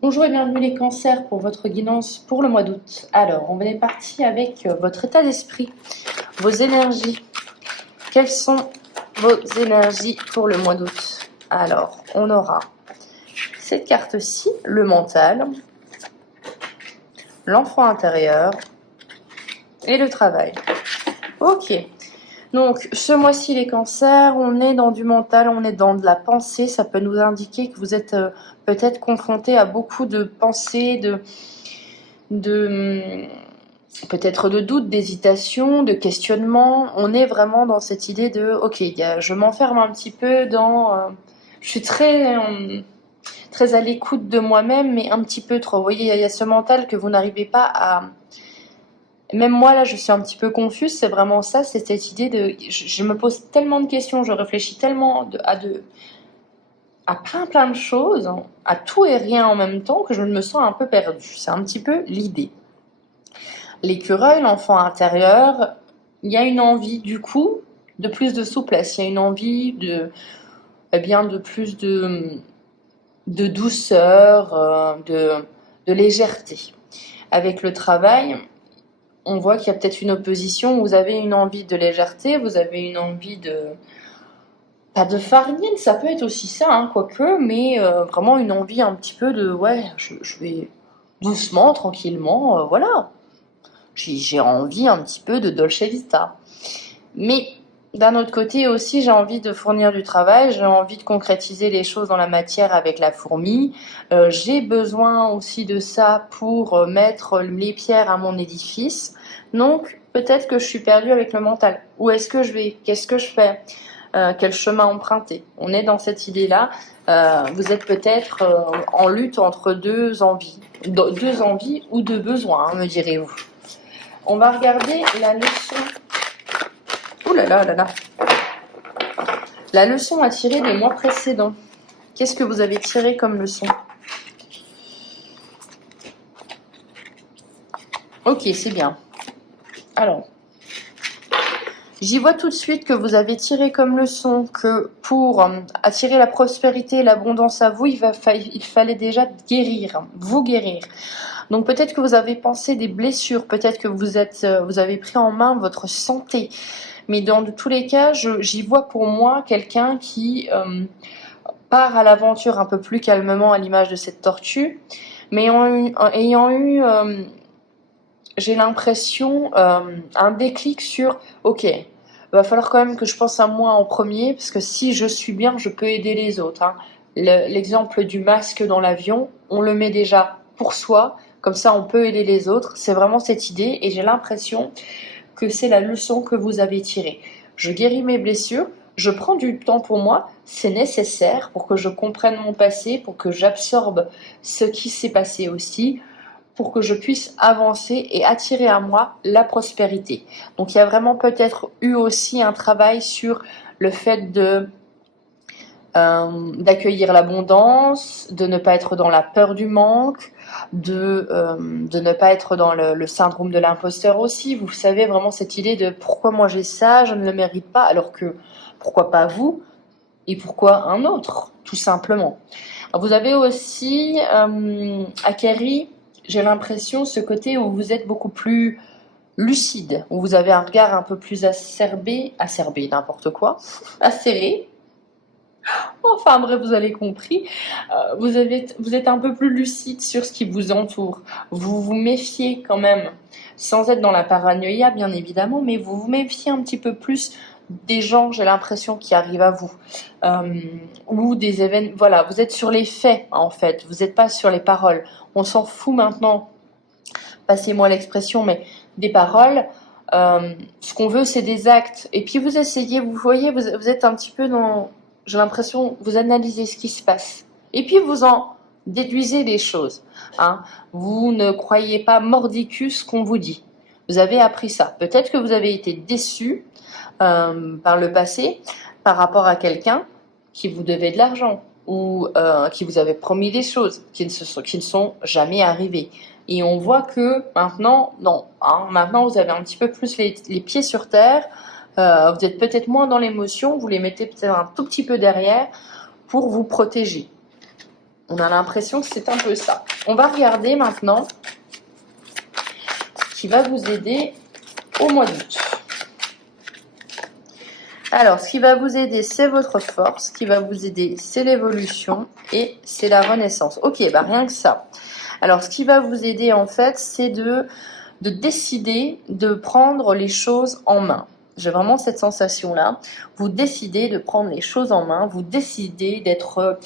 Bonjour et bienvenue les cancers pour votre guidance pour le mois d'août. Alors, on est parti avec votre état d'esprit, vos énergies. Quelles sont vos énergies pour le mois d'août? Alors, on aura cette carte-ci, le mental, l'enfant intérieur et le travail. Ok. Donc, ce mois-ci, les cancers, on est dans du mental, on est dans de la pensée. Ça peut nous indiquer que vous êtes peut-être confronté à beaucoup de pensées, de peut-être de doutes, d'hésitation, de questionnement. On est vraiment dans cette idée de, ok, je m'enferme un petit peu dans... je suis très à l'écoute de moi-même, mais un petit peu trop. Vous voyez, il y a ce mental que vous n'arrivez pas à... Même moi, là, je suis un petit peu confuse, c'est vraiment ça, c'est cette idée de... Je me pose tellement de questions, je réfléchis tellement à plein de choses, à tout et rien en même temps, que je me sens un peu perdue. C'est un petit peu l'idée. L'écureuil, l'enfant intérieur, il y a une envie du coup de plus de souplesse, il y a une envie de plus de douceur, de légèreté. Avec le travail, on voit qu'il y a peut-être une opposition, vous avez une envie de légèreté, vous avez une envie pas de farniente, ça peut être aussi ça, hein, quoique, mais vraiment une envie un petit peu de, ouais, je vais doucement, tranquillement, voilà. J'ai envie un petit peu de Dolce Vita. Mais d'un autre côté aussi, j'ai envie de fournir du travail, j'ai envie de concrétiser les choses dans la matière avec la fourmi. J'ai besoin aussi de ça pour mettre les pierres à mon édifice. Donc peut-être que je suis perdue avec le mental. Où est-ce que je vais? Qu'est-ce que je fais? Quel chemin emprunter? On est dans cette idée-là. Vous êtes peut-être en lutte entre deux envies ou deux besoins, hein, me direz-vous. On va regarder la leçon. Ouh là là là là. La leçon à tirer des mois précédents. Qu'est-ce que vous avez tiré comme leçon? Ok, c'est bien. Alors, j'y vois tout de suite que vous avez tiré comme leçon que pour attirer la prospérité et l'abondance à vous, il fallait déjà guérir, vous guérir. Donc peut-être que vous avez pensé des blessures, peut-être que vous avez pris en main votre santé. Mais dans tous les cas, j'y vois pour moi quelqu'un qui part à l'aventure un peu plus calmement à l'image de cette tortue, mais ayant eu j'ai l'impression, un déclic sur ok, va falloir quand même que je pense à moi en premier, parce que si je suis bien, je peux aider les autres. Hein. L'exemple du masque dans l'avion, on le met déjà pour soi, comme ça on peut aider les autres. C'est vraiment cette idée, et j'ai l'impression que c'est la leçon que vous avez tirée. Je guéris mes blessures, je prends du temps pour moi, c'est nécessaire pour que je comprenne mon passé, pour que j'absorbe ce qui s'est passé aussi, pour que je puisse avancer et attirer à moi la prospérité. Donc il y a vraiment peut-être eu aussi un travail sur le fait d'accueillir l'abondance, de ne pas être dans la peur du manque, de ne pas être dans le syndrome de l'imposteur aussi. Vous savez vraiment cette idée de pourquoi moi j'ai ça, je ne le mérite pas, alors que pourquoi pas vous et pourquoi un autre, tout simplement. Alors, vous avez aussi acquéri, j'ai l'impression, ce côté où vous êtes beaucoup plus lucide, où vous avez un regard un peu plus acerbe, n'importe quoi, acéré. Enfin bref, vous avez compris. Vous êtes un peu plus lucide sur ce qui vous entoure. Vous vous méfiez quand même, sans être dans la paranoïa bien évidemment, mais vous vous méfiez un petit peu plus des gens, j'ai l'impression, qui arrivent à vous. Ou des événements. Voilà, vous êtes sur les faits en fait, vous n'êtes pas sur les paroles. On s'en fout maintenant, passez-moi l'expression, mais des paroles. Ce qu'on veut, c'est des actes. Et puis vous essayez, vous voyez, vous êtes un petit peu dans... J'ai l'impression, vous analysez ce qui se passe. Et puis vous en déduisez des choses. Hein. Vous ne croyez pas mordicus ce qu'on vous dit. Vous avez appris ça. Peut-être que vous avez été déçu par le passé par rapport à quelqu'un qui vous devait de l'argent ou qui vous avait promis des choses qui ne sont jamais arrivées. Et on voit que maintenant, non, hein, maintenant vous avez un petit peu plus les pieds sur terre, vous êtes peut-être moins dans l'émotion, vous les mettez peut-être un tout petit peu derrière pour vous protéger. On a l'impression que c'est un peu ça. On va regarder maintenant ce qui va vous aider au mois d'août. Alors, ce qui va vous aider, c'est votre force. Ce qui va vous aider, c'est l'évolution et c'est la renaissance. Ok, bah rien que ça. Alors, ce qui va vous aider, en fait, c'est de décider de prendre les choses en main. J'ai vraiment cette sensation-là. Vous décidez de prendre les choses en main. Vous décidez d'être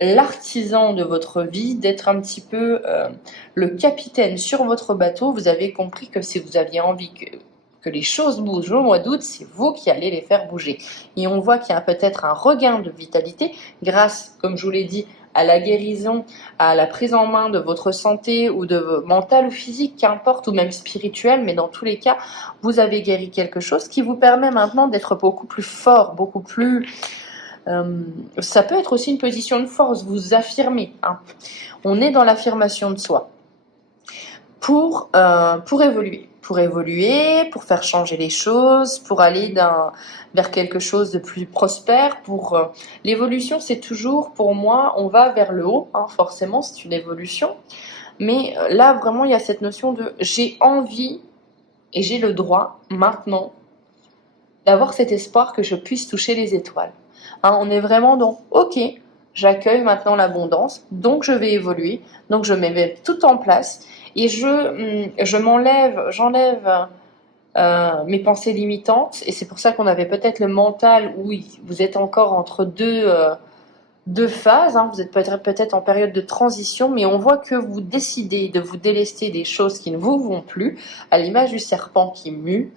l'artisan de votre vie, d'être un petit peu le capitaine sur votre bateau. Vous avez compris que si vous aviez envie que les choses bougent au mois d'août, c'est vous qui allez les faire bouger. Et on voit qu'il y a peut-être un regain de vitalité grâce, comme je vous l'ai dit, à la guérison, à la prise en main de votre santé ou de mentale ou physique, qu'importe, ou même spirituelle, mais dans tous les cas, vous avez guéri quelque chose qui vous permet maintenant d'être beaucoup plus fort, beaucoup plus... ça peut être aussi une position de force, vous affirmez. Hein. On est dans l'affirmation de soi pour évoluer. Pour évoluer, pour faire changer les choses, pour aller vers quelque chose de plus prospère. L'évolution, c'est toujours, pour moi, on va vers le haut, hein, forcément, c'est une évolution. Mais là, vraiment, il y a cette notion de j'ai envie et j'ai le droit, maintenant, d'avoir cet espoir que je puisse toucher les étoiles. Hein, on est vraiment dans, ok, j'accueille maintenant l'abondance, donc je vais évoluer, donc je mets tout en place. Et j'enlève mes pensées limitantes, et c'est pour ça qu'on avait peut-être le mental où vous êtes encore entre deux phases, hein, vous êtes peut-être en période de transition, mais on voit que vous décidez de vous délester des choses qui ne vous vont plus, à l'image du serpent qui mue,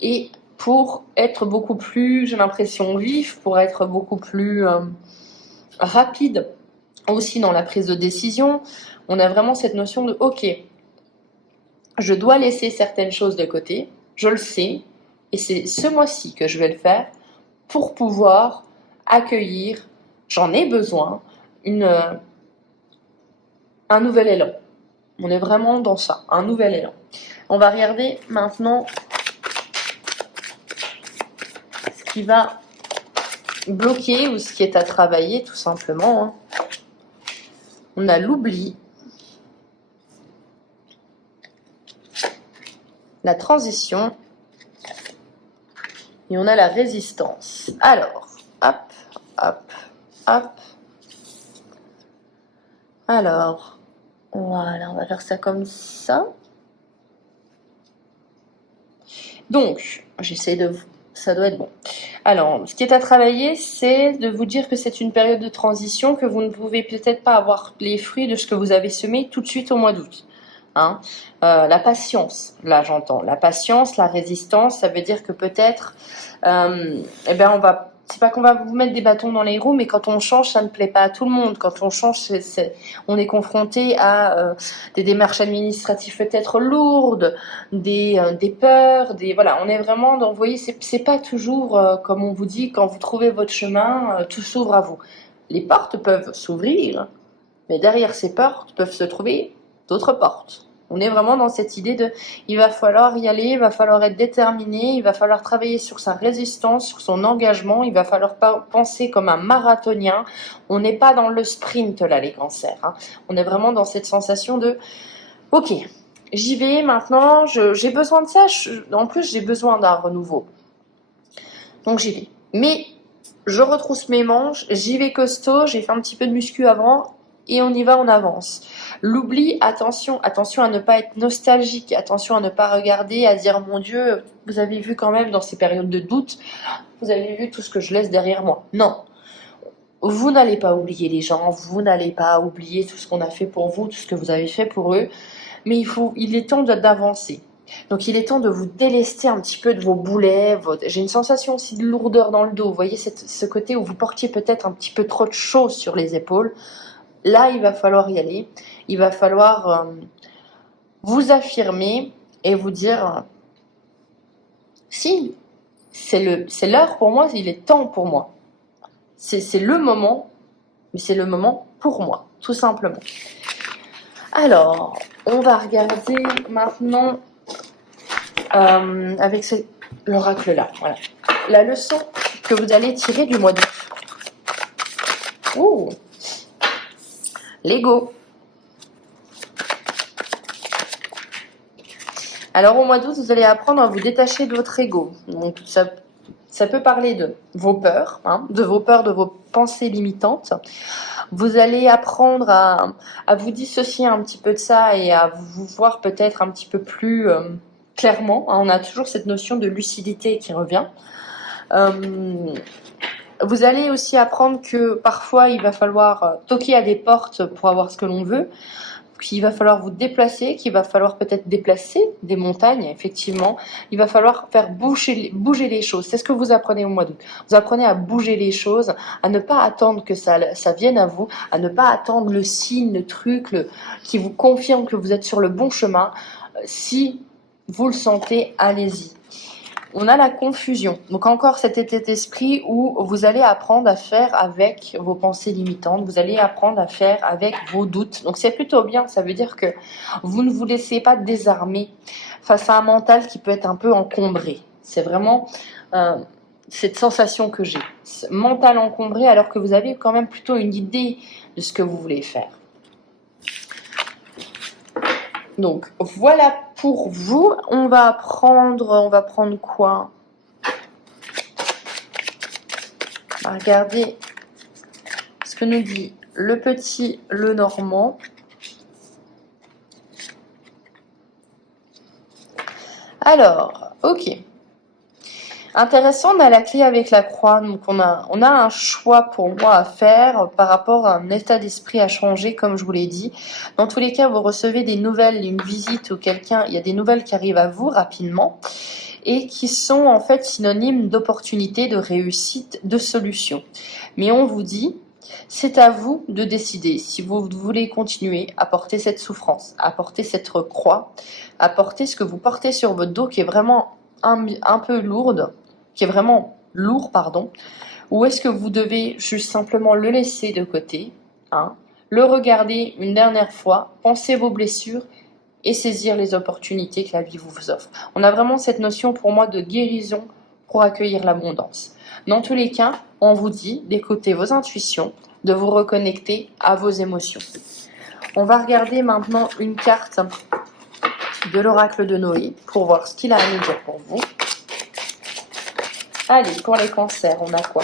et pour être beaucoup plus, j'ai l'impression, vif, pour être beaucoup plus rapide aussi dans la prise de décision. On a vraiment cette notion de ok, je dois laisser certaines choses de côté, je le sais, et c'est ce mois-ci que je vais le faire pour pouvoir accueillir, j'en ai besoin, un nouvel élan. On est vraiment dans ça, un nouvel élan. On va regarder maintenant ce qui va bloquer ou ce qui est à travailler tout simplement. Hein. On a l'oubli, la transition et on a la résistance. Alors, hop, hop, hop. Alors, voilà, on va faire ça comme ça. Donc, j'essaie de... Ça doit être bon. Alors, ce qui est à travailler, c'est de vous dire que c'est une période de transition, que vous ne pouvez peut-être pas avoir les fruits de ce que vous avez semé tout de suite au mois d'août. Hein. La patience, là j'entends, la patience, la résistance, ça veut dire que peut-être, c'est pas qu'on va vous mettre des bâtons dans les roues, mais quand on change, ça ne plaît pas à tout le monde. Quand on change, on est confronté à des démarches administratives peut-être lourdes, des peurs, voilà, on est vraiment dans, vous voyez, c'est pas toujours comme on vous dit, quand vous trouvez votre chemin, tout s'ouvre à vous. Les portes peuvent s'ouvrir, mais derrière ces portes peuvent se trouver d'autres portes. On est vraiment dans cette idée de, il va falloir y aller, il va falloir être déterminé, il va falloir travailler sur sa résistance, sur son engagement, il va falloir penser comme un marathonien. On n'est pas dans le sprint là, les cancers. Hein. On est vraiment dans cette sensation de, ok, j'y vais maintenant, j'ai besoin de ça, en plus j'ai besoin d'un renouveau. Donc j'y vais. Mais je retrousse mes manches, j'y vais costaud, j'ai fait un petit peu de muscu avant, et on y va, on avance. L'oubli, attention à ne pas être nostalgique, attention à ne pas regarder, à dire mon Dieu, vous avez vu quand même dans ces périodes de doute, vous avez vu tout ce que je laisse derrière moi. Non, vous n'allez pas oublier les gens, vous n'allez pas oublier tout ce qu'on a fait pour vous, tout ce que vous avez fait pour eux, mais il est temps d'avancer. Donc il est temps de vous délester un petit peu de vos boulets. J'ai une sensation aussi de lourdeur dans le dos. Vous voyez ce côté où vous portiez peut-être un petit peu trop de choses sur les épaules. Là, il va falloir y aller. Il va falloir vous affirmer et vous dire si, c'est l'heure pour moi, il est temps pour moi. C'est le moment, mais c'est le moment pour moi, tout simplement. Alors, on va regarder maintenant avec l'oracle-là. Voilà. La leçon que vous allez tirer du mois d'août. Ouh. l'ego. Alors au mois d'août, vous allez apprendre à vous détacher de votre ego. Donc ça peut parler de vos peurs, de vos peurs, de vos pensées limitantes. Vous allez apprendre à vous dissocier un petit peu de ça et à vous voir peut-être un petit peu plus clairement. On a toujours cette notion de lucidité qui revient. Vous allez aussi apprendre que parfois il va falloir toquer à des portes pour avoir ce que l'on veut, qu'il va falloir vous déplacer, qu'il va falloir peut-être déplacer des montagnes, effectivement. Il va falloir faire bouger les choses. C'est ce que vous apprenez au mois d'août. Vous apprenez à bouger les choses, à ne pas attendre que ça vienne à vous, à ne pas attendre le signe, le truc qui vous confirme que vous êtes sur le bon chemin. Si vous le sentez, allez-y. On a la confusion. Donc encore cet état d'esprit où vous allez apprendre à faire avec vos pensées limitantes, vous allez apprendre à faire avec vos doutes. Donc c'est plutôt bien, ça veut dire que vous ne vous laissez pas désarmer face à un mental qui peut être un peu encombré. C'est vraiment cette sensation que j'ai. Mental encombré alors que vous avez quand même plutôt une idée de ce que vous voulez faire. Donc voilà pour vous. On va prendre quoi? On va regarder ce que nous dit le petit, le normand. Alors, ok. Intéressant, on a la clé avec la croix, donc on a un choix pour moi à faire par rapport à un état d'esprit à changer, comme je vous l'ai dit. Dans tous les cas, vous recevez des nouvelles, une visite ou quelqu'un, il y a des nouvelles qui arrivent à vous rapidement et qui sont en fait synonymes d'opportunité, de réussite, de solution. Mais on vous dit, c'est à vous de décider si vous voulez continuer à porter cette souffrance, à porter cette croix, à porter ce que vous portez sur votre dos qui est vraiment un peu lourde, qui est vraiment lourd, pardon, ou est-ce que vous devez juste simplement le laisser de côté, le regarder une dernière fois, penser vos blessures et saisir les opportunités que la vie vous offre. On a vraiment cette notion pour moi de guérison pour accueillir l'abondance. Dans tous les cas, on vous dit d'écouter vos intuitions, de vous reconnecter à vos émotions. On va regarder maintenant une carte de l'oracle de Noé pour voir ce qu'il a à nous dire pour vous. Allez, pour les cancers, on a quoi?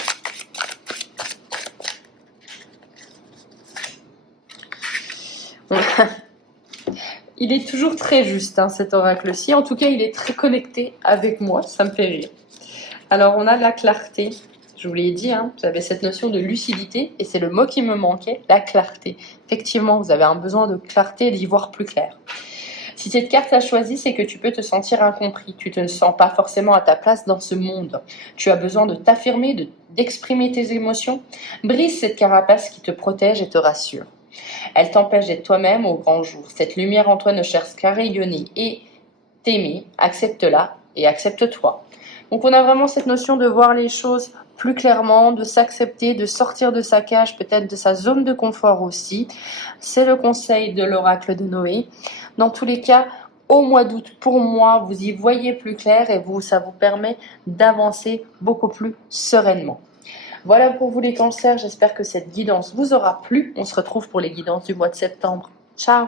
Il est toujours très juste, cet oracle-ci. En tout cas, il est très connecté avec moi, ça me fait rire. Alors, on a de la clarté. Je vous l'ai dit, vous avez cette notion de lucidité, et c'est le mot qui me manquait, la clarté. Effectivement, vous avez un besoin de clarté et d'y voir plus clair. Si cette carte a choisi, c'est que tu peux te sentir incompris. Tu ne te sens pas forcément à ta place dans ce monde. Tu as besoin de t'affirmer, d'exprimer tes émotions. Brise cette carapace qui te protège et te rassure. Elle t'empêche d'être toi-même au grand jour. Cette lumière en toi ne cherche qu'à rayonner et t'aimer. Accepte-la et accepte-toi. Donc on a vraiment cette notion de voir les choses plus clairement, de s'accepter, de sortir de sa cage, peut-être de sa zone de confort aussi. C'est le conseil de l'oracle de Noé. Dans tous les cas, au mois d'août, pour moi, vous y voyez plus clair et ça vous permet d'avancer beaucoup plus sereinement. Voilà pour vous les cancers, j'espère que cette guidance vous aura plu. On se retrouve pour les guidances du mois de septembre. Ciao!